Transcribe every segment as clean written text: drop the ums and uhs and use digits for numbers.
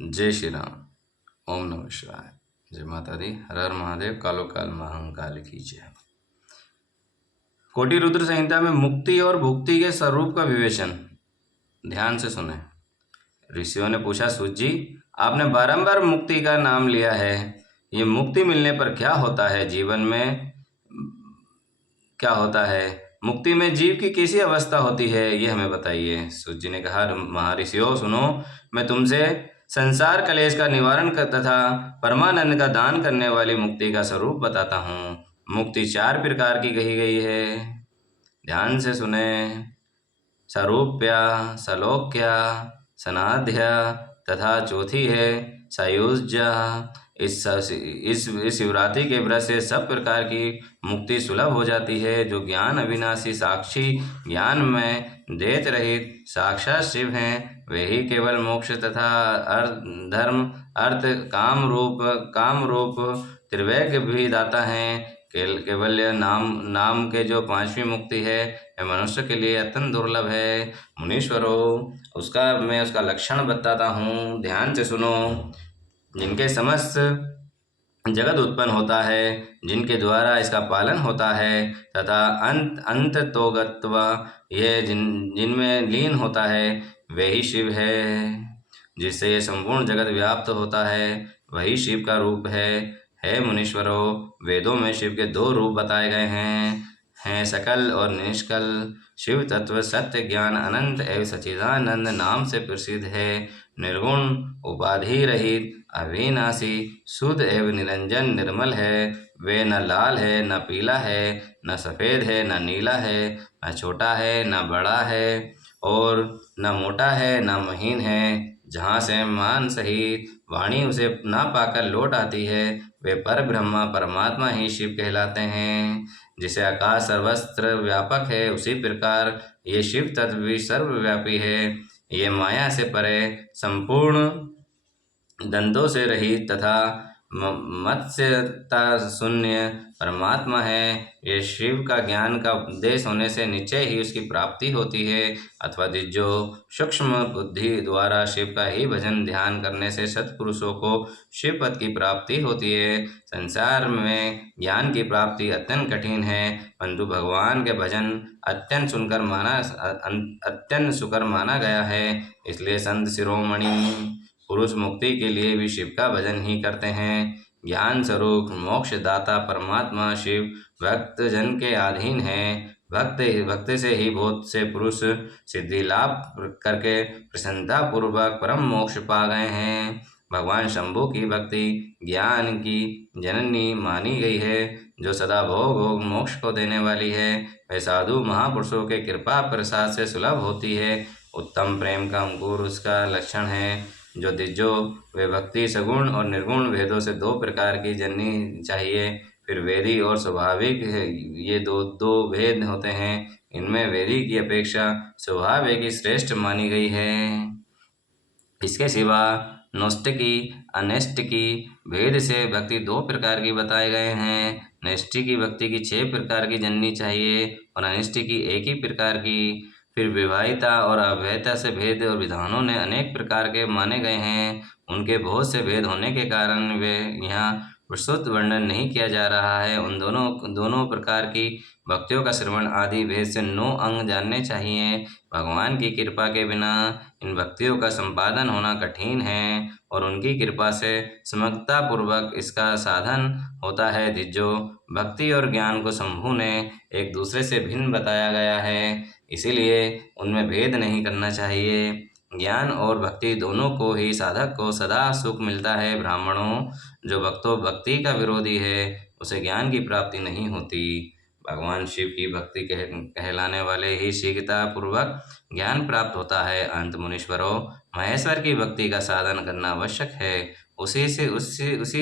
जय श्री राम। ओम नमः शिवाय। जय माता दी। हर हर महादेव। कालो काल महाकाल की जय। कोटि रुद्र संहिता में मुक्ति और भुक्ति के स्वरूप का विवेचन ध्यान से सुने। ऋषियों ने पूछा, सूत जी, आपने बारंबार मुक्ति का नाम लिया है, ये मुक्ति मिलने पर क्या होता है? जीवन में क्या होता है? मुक्ति में जीव की कैसी अवस्था होती है, ये हमें बताइए। सूत जी ने कहा, महर्षियों सुनो, मैं तुमसे संसार कलेश का निवारण तथा परमानंद का दान करने वाली मुक्ति का स्वरूप बताता हूँ। मुक्ति 4 प्रकार की कही गई है, ध्यान से सुने। सरूप्या, सलोक्या, सनाध्या तथा चौथी है सायुज्या। इस शिवरात्रि के व्रत से सब प्रकार की मुक्ति सुलभ हो जाती है। जो ज्ञान अविनाशी साक्षी ज्ञान में द्वैत रहित साक्षात शिव हैं, वे ही केवल मोक्ष तथा धर्म अर्थ काम रूप त्रिवैग भी दाता हैं। केवल नाम के जो 5वीं मुक्ति है, यह मनुष्य के लिए अत्यंत दुर्लभ है। मुनीश्वरों, मैं उसका लक्षण बताता हूँ, ध्यान से सुनो। जिनके समस्त जगत उत्पन्न होता है, जिनके द्वारा इसका पालन होता है तथा अंत तोगत्वा यह जिनमें लीन होता है, वे ही शिव है। जिससे ये संपूर्ण जगत व्याप्त होता है, वही शिव का रूप है मुनीश्वरों। वेदों में शिव के 2 रूप बताए गए हैं सकल और निष्कल। शिव तत्व सत्य ज्ञान अनंत एवं सच्चिदानंद नाम से प्रसिद्ध है। निर्गुण उपाधि रहित अविनाशी शुद्ध एवं निरंजन निर्मल है। वे न लाल है, न पीला है, न सफ़ेद है, न नीला है, न छोटा है, न बड़ा है, और न मोटा है, न महीन है। जहाँ से मान सहित वाणी उसे ना पाकर लौट आती है, वे पर ब्रह्मा परमात्मा ही शिव कहलाते हैं। जिसे आकाश सर्वत्र व्यापक है, उसी प्रकार ये शिव तत्व भी सर्वव्यापी है। ये माया से परे संपूर्ण द्वंद्वों से रहित तथा मत्स्यता शून्य परमात्मा है। ये शिव का ज्ञान का उपदेश होने से निश्चय ही उसकी प्राप्ति होती है, अथवा जो सूक्ष्म बुद्धि द्वारा शिव का ही भजन ध्यान करने से सत्पुरुषों को शिव पद की प्राप्ति होती है। संसार में ज्ञान की प्राप्ति अत्यंत कठिन है, परंतु भगवान के भजन अत्यंत सुकर माना गया है। इसलिए संत शिरोमणि पुरुष मुक्ति के लिए भी शिव का भजन ही करते हैं। ज्ञान स्वरूप मोक्ष दाता परमात्मा शिव भक्त जन के अधीन है। भक्त से ही बहुत से पुरुष सिद्धि लाभ करके प्रसन्नता पूर्वक परम मोक्ष पा गए हैं। भगवान शंभु की भक्ति ज्ञान की जननी मानी गई है, जो सदा भोग मोक्ष को देने वाली है। वे साधु महापुरुषों के कृपा प्रसाद से सुलभ होती है। उत्तम प्रेम का अंकुर उसका लक्षण है। जो वे भक्ति सगुण और निर्गुण भेदों से 2 प्रकार की जननी चाहिए। फिर वेदी और स्वाभाविक ये दो भेद होते हैं। इनमें वेदी की अपेक्षा स्वाभाविक ही श्रेष्ठ मानी गई है। इसके सिवा नौष्टिकी अनैष्टिकी भेद से भक्ति 2 प्रकार की बताए गए हैं। नैष्टिकी भक्ति की 6 प्रकार की जननी चाहिए और अनिष्टिकी 1 ही प्रकार की। फिर विवाहिता और अविवाहिता से भेद और विधानों ने अनेक प्रकार के माने गए हैं। उनके बहुत से भेद होने के कारण वे यहाँ विस्तृत वर्णन नहीं किया जा रहा है। उन दोनों प्रकार की भक्तियों का श्रवण आदि भेद से 9 अंग जानने चाहिए। भगवान की कृपा के बिना इन भक्तियों का संपादन होना कठिन है, और उनकी कृपा से समग्रता पूर्वक इसका साधन होता है। जो भक्ति और ज्ञान को शंभु ने एक दूसरे से भिन्न बताया गया है, इसीलिए उनमें भेद नहीं करना चाहिए। ज्ञान और भक्ति दोनों को ही साधक को सदा सुख मिलता है। ब्राह्मणों, जो भक्ति का विरोधी है, उसे ज्ञान की प्राप्ति नहीं होती। भगवान शिव की भक्ति कहलाने वाले ही शीघ्रता पूर्वक ज्ञान प्राप्त होता है। अंत मुनीश्वरों, महेश्वर की भक्ति का साधन करना आवश्यक है। उसी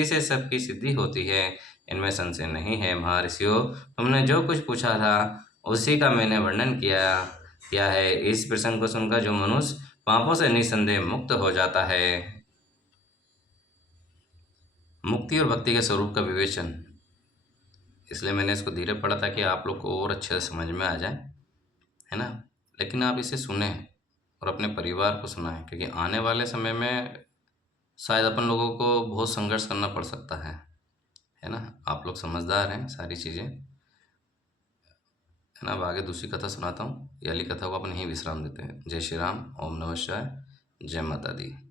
से सबकी सिद्धि होती है, इनमें संशय नहीं है। महर्षियों, तुमने जो कुछ पूछा था उसी का मैंने वर्णन किया है। इस प्रसंग को सुनकर जो मनुष्य पापों से निसंदेह मुक्त हो जाता है। मुक्ति और भक्ति के स्वरूप का विवेचन, इसलिए मैंने इसको धीरे पढ़ा ताकि आप लोग को और अच्छे से समझ में आ जाए, है ना। लेकिन आप इसे सुने और अपने परिवार को सुनाएं, क्योंकि आने वाले समय में शायद अपन लोगों को बहुत संघर्ष करना पड़ सकता है ना। आप लोग समझदार हैं, सारी चीज़ें, है ना। अब आगे दूसरी कथा सुनाता हूँ। ये वाली कथा को अपन यहीं विश्राम देते हैं। जय श्री राम। ओम नमः शिवाय। जय माता दी।